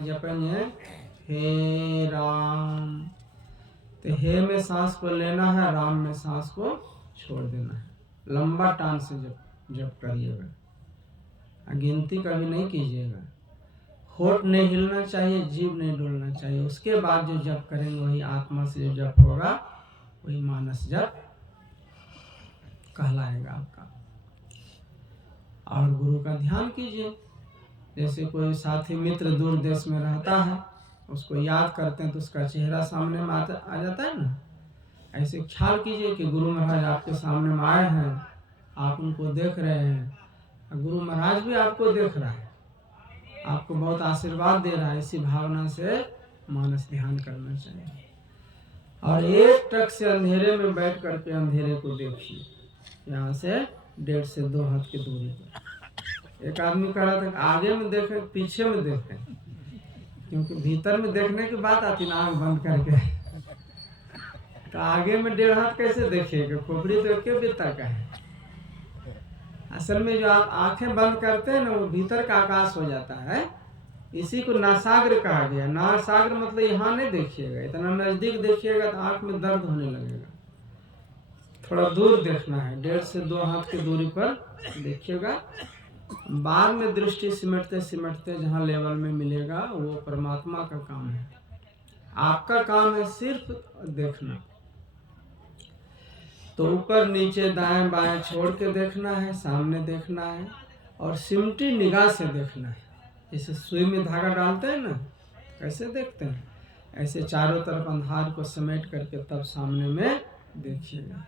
बार जपेंगे हे राम, तो हे में सांस को लेना है, राम में सांस को छोड़ देना है। लंबा टान से जप करिएगा, गिनती कभी नहीं कीजिएगा। होठ नहीं हिलना चाहिए, जीभ नहीं डोलना चाहिए। उसके बाद जो जप करेंगे वही आत्मा से जो जप होगा वही मानस जप कहलाएगा आपका। और गुरु का ध्यान कीजिए। जैसे कोई साथी मित्र दूर देश में रहता है, उसको याद करते हैं तो उसका चेहरा सामने में आ जाता है ना। ऐसे ख्याल कीजिए कि गुरु महाराज आपके सामने में आए हैं, आप उनको देख रहे हैं, गुरु महाराज भी आपको देख रहा है, आपको बहुत आशीर्वाद दे रहा है। इसी भावना से मानस ध्यान करना चाहिए। और एक टक से अंधेरे में बैठ करके अंधेरे को देखिए, यहाँ से 1.5 से 2 हाथ की दूरी पर। एक आदमी कह रहा था आगे में देखें पीछे में देखें, क्योंकि भीतर में देखने की बात आती ना आँख बंद करके, तो आगे में 1.5 हाथ कैसे देखिएगा, खोपड़ी तो क्यों बीता का है। असल में जो आप आंखें बंद करते हैं ना वो भीतर का आकाश हो जाता है। इसी को नासाग्र कहा गया। नासाग्र मतलब यहाँ नहीं देखिएगा, इतना नजदीक देखिएगा तो आंख में दर्द होने लगेगा। थोड़ा दूर देखना है, 1.5 से 2 हाथ की दूरी पर देखिएगा। बाद में दृष्टि सिमटते सिमटते जहाँ लेवल में मिलेगा वो परमात्मा का काम है। आपका काम है सिर्फ देखना। तो ऊपर नीचे दाएं बाएं छोड़ के देखना है, सामने देखना है और सिमटी निगाह से देखना है। जैसे सुई में धागा डालते हैं ना, कैसे देखते हैं, ऐसे चारों तरफ अंधार को समेट करके तब सामने में देखिएगा।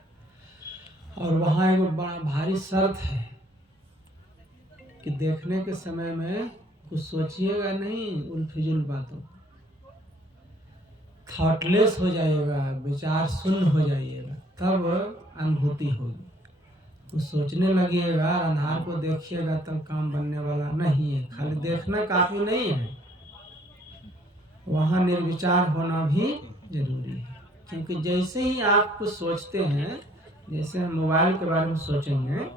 और वहाँ एक बड़ा भारी शर्त है कि देखने के समय में कुछ सोचिएगा नहीं उलफिजुल बातों, थॉटलेस हो जाइएगा, विचार शून्य हो जाइएगा, तब अनुभूति होगी। कुछ सोचने लगिएगा, अंधार को देखिएगा तब काम बनने वाला नहीं है। खाली देखना काफी नहीं है, वहाँ निर्विचार होना भी जरूरी है। क्योंकि जैसे ही आप कुछ सोचते हैं, जैसे हम मोबाइल के बारे में सोचेंगे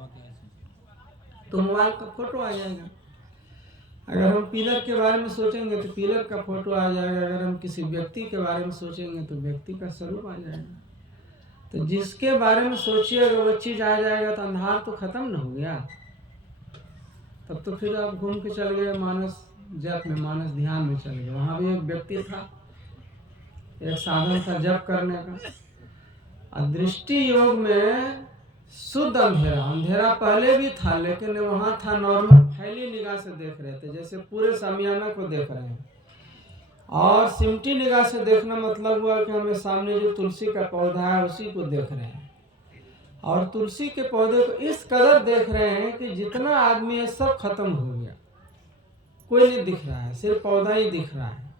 तो मोबाइल का फोटो आ जाएगा। अगर हम पिलर के बारे में सोचेंगे तो पिलर का फोटो आ जाएगा। अगर हम किसी व्यक्ति के बारे में सोचेंगे तो व्यक्ति का स्वरूप आ जाएगा। तो जिसके बारे में सोचिएगा वो चीज आ जाएगा, तो अंधार तो खत्म न हो गया। तब तो फिर आप घूम के चल गए मानस जप में, मानस ध्यान में चल गए। वहां भी एक व्यक्ति था, एक साधन था जप करने का। दृष्टि योग में शुद्ध अंधेरा, अंधेरा पहले भी था लेकिन वहां था नॉर्मल, फैली निगाह से देख रहे थे, जैसे पूरे सामियाना को देख रहे हैं। और सिमटी निगाह से देखना मतलब हुआ कि हमें सामने जो तुलसी का पौधा है उसी को देख रहे हैं। और तुलसी के पौधे को इस कदर देख रहे हैं कि जितना आदमी है सब खत्म हो गया, कोई नहीं दिख रहा है, सिर्फ पौधा ही दिख रहा है।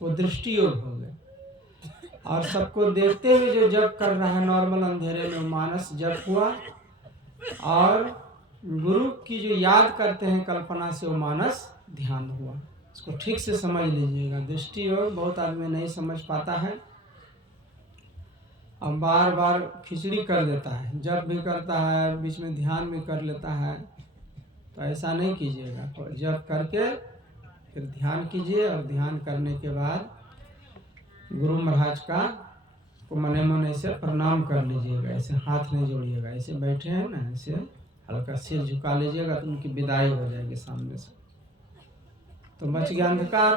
वो दृष्टि योग हो गया। और सबको देखते हुए जो जप कर रहा है नॉर्मल अंधेरे में, मानस जप हुआ। और गुरु की जो याद करते हैं कल्पना से, वो मानस ध्यान हुआ। इसको ठीक से समझ लीजिएगा। दृष्टि योग बहुत आदमी नहीं समझ पाता है और बार बार खिचड़ी कर देता है, जप भी करता है, बीच में ध्यान भी कर लेता है। तो ऐसा नहीं कीजिएगा। तो जप करके फिर ध्यान कीजिए और ध्यान करने के बाद गुरु महाराज का को मने मन ऐसे प्रणाम कर लीजिएगा। ऐसे हाथ नहीं जोड़िएगा, ऐसे बैठे हैं ना, ऐसे हल्का सिर झुका लीजिएगा तो उनकी विदाई हो जाएगी सामने से। तो बच गया अंधकार।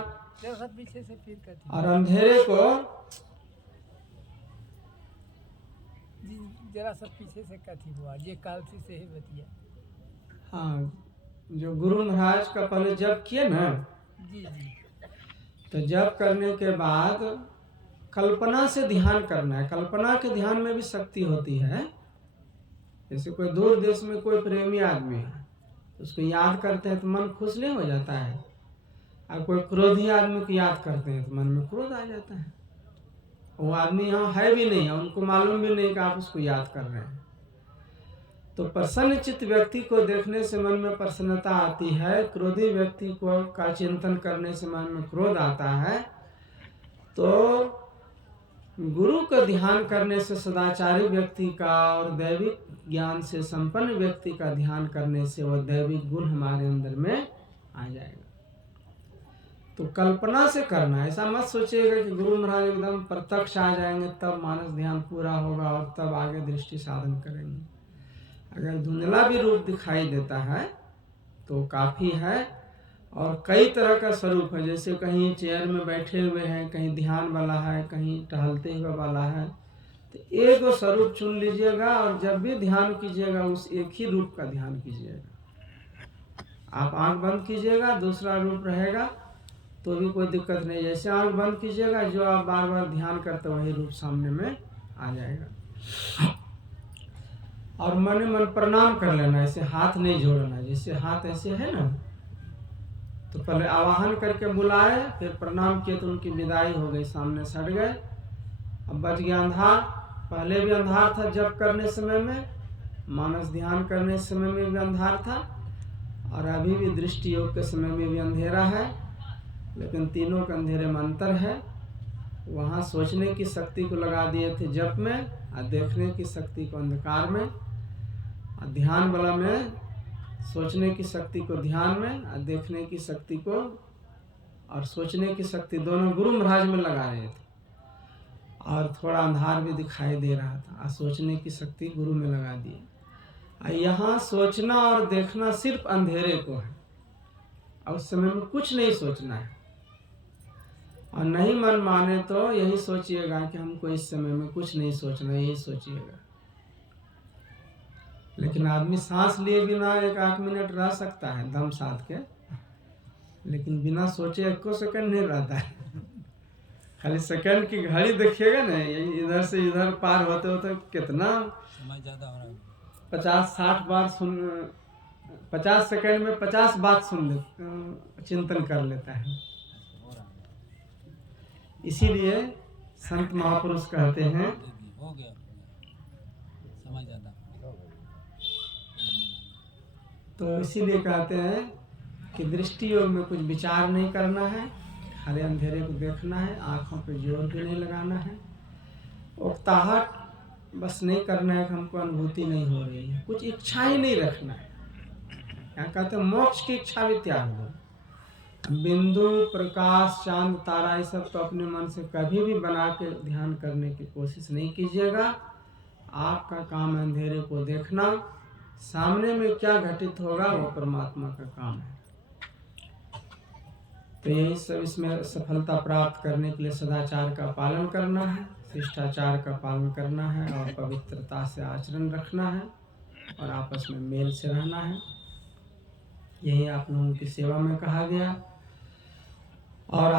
और अंधेरे को जरा सब पीछे से कथी हुआ, ये कालसी से ही बतिया। हाँ, जो गुरु महाराज का पहले जप किए ना, जी जी, तो जप करने के बाद कल्पना से ध्यान करना है। कल्पना के ध्यान में भी शक्ति होती है। जैसे कोई दूर देश में कोई प्रेमी आदमी है, उसको याद करते हैं तो मन खुश नहीं हो जाता है। और कोई क्रोधी आदमी को याद करते हैं तो मन में क्रोध आ जाता है। वो आदमी यहाँ है भी नहीं, उनको मालूम भी नहीं कि आप उसको याद कर रहे हैं। तो प्रसन्न चित्त व्यक्ति को देखने से मन में प्रसन्नता आती है, क्रोधी व्यक्ति को का चिंतन करने से मन में क्रोध आता है। तो गुरु का ध्यान करने से, सदाचारी व्यक्ति का और दैविक ज्ञान से संपन्न व्यक्ति का ध्यान करने से वह दैविक गुण हमारे अंदर में आ जाएगा। तो कल्पना से करना, ऐसा मत सोचिएगा कि गुरु महाराज एकदम प्रत्यक्ष आ जाएंगे तब मानस ध्यान पूरा होगा और तब आगे दृष्टि साधन करेंगे। अगर धुंधला भी रूप दिखाई देता है तो काफ़ी है। और कई तरह का स्वरूप है, जैसे कहीं चेयर में बैठे हुए हैं, कहीं ध्यान वाला है, कहीं टहलते हुए वाला है। तो एक दो स्वरूप चुन लीजिएगा और जब भी ध्यान कीजिएगा उस एक ही रूप का ध्यान कीजिएगा। आप आंख बंद कीजिएगा, दूसरा रूप रहेगा तो भी कोई दिक्कत नहीं। जैसे आंख बंद कीजिएगा, जो आप बार बार ध्यान करते वही रूप सामने में आ जाएगा। और मन मन प्रणाम कर लेना, ऐसे हाथ नहीं जोड़ना। जैसे हाथ ऐसे है ना, तो पहले आवाहन करके बुलाए, फिर प्रणाम किए तो उनकी विदाई हो गई, सामने सट गए। अब बच गया अंधार। पहले भी अंधार था जप करने समय में, मानस ध्यान करने समय में भी अंधार था, और अभी भी दृष्टि योग के समय में भी अंधेरा है। लेकिन तीनों के अंधेरे में अंतर है। वहाँ सोचने की शक्ति को लगा दिए थे जप में, और देखने की शक्ति को अंधकार में। और ध्यान वाला में सोचने की शक्ति को ध्यान में, और देखने की शक्ति को और सोचने की शक्ति दोनों गुरु महाराज में लगा रहे थे। और थोड़ा अंधार भी दिखाई दे रहा था, और सोचने की शक्ति गुरु में लगा दी। और यहाँ सोचना और देखना सिर्फ अंधेरे को है, और उस समय में कुछ नहीं सोचना है। और नहीं मन माने तो यही सोचिएगा कि हमको इस समय में कुछ नहीं सोचना, यही सोचिएगा। लेकिन आदमी सांस लिए बिना 1-8 मिनट रह सकता है दम साध के, लेकिन बिना सोचे 1 सेकंड नहीं रहता है। खाली सेकंड की घड़ी देखिएगा ना, इधर से इधर पार होते होते कितना समय ज़्यादा हो रहा है। 50-60 बार 50 सेकंड में 50 बात चिंतन कर लेता है। इसीलिए संत महापुरुष कहते हैं, हो गया समय ज़्यादा। तो इसीलिए कहते हैं कि दृष्टि योग में कुछ विचार नहीं करना है, खाली अंधेरे को देखना है, आँखों पे जोर भी नहीं लगाना है, उकताहट बस नहीं करना है कि हमको अनुभूति नहीं हो रही है, कुछ इच्छा ही नहीं रखना है। यहाँ कहते हैं मोक्ष की इच्छा भी त्याग दो। बिंदु, प्रकाश, चांद, तारा, ये सब तो अपने मन से कभी भी बना के ध्यान करने की कोशिश नहीं कीजिएगा। आपका काम अंधेरे को देखना, सामने में क्या घटित होगा वो परमात्मा का काम है। तो यही सब, इसमें सफलता प्राप्त करने के लिए सदाचार का पालन करना है, शिष्टाचार का पालन करना है, और पवित्रता से आचरण रखना है, और आपस में मेल से रहना है। यही आप लोगों की सेवा में कहा गया। और